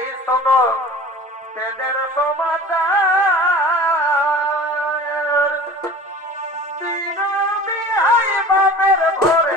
এই শোনো তাদের সমাচার। দিন বিহাই বাপের ঘরে।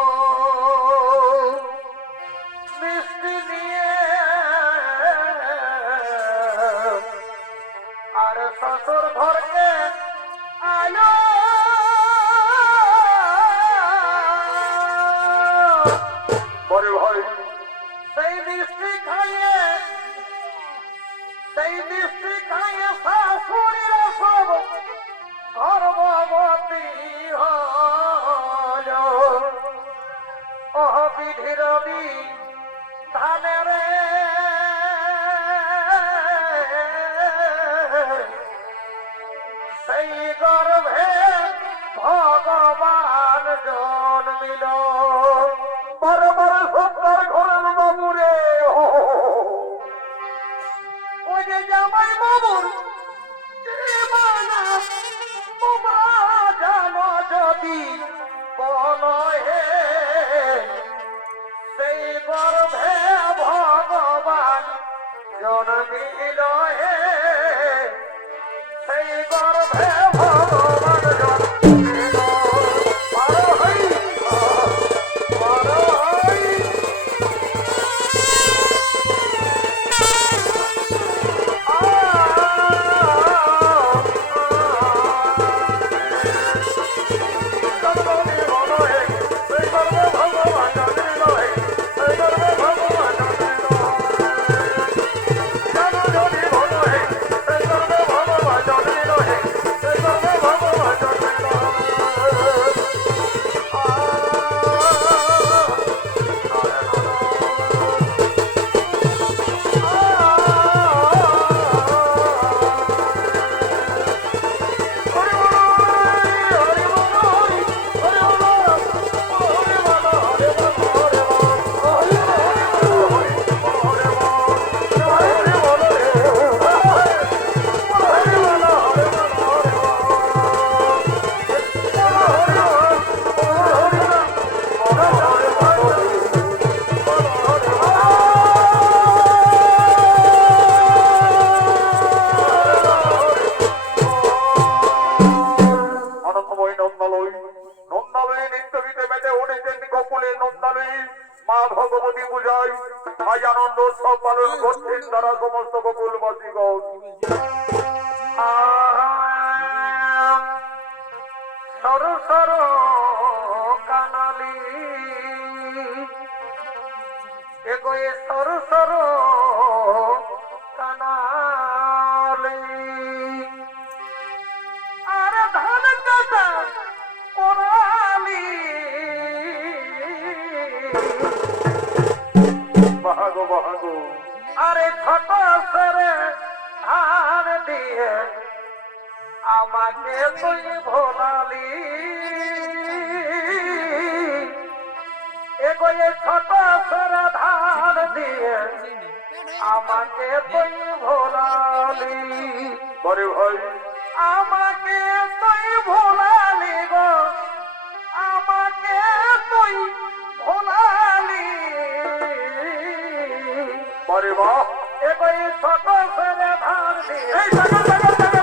পিঠির ধানের সেই গর্ভে ভগবান জন্মিল বড় বড় সুন্দর ঘরের বাবুরে ওই যে জামাই বাবুর পালন করছেন তারা সমস্ত গোকুলবাসীগণ সর সর কানালি এগোয়ে সর সর কানালি আরে ধান কাটা করালি আমাকে তুই ভোলালি এগোয়ে ছোট সরা ধার দিয়ে আমাকে তুই ভোলালি বরে ভাই আমাকে তুই ভোলালি গো আমাকে তুই ভোলালি বরে বাহ এগোয়ে ছোট সরা ধার দিয়ে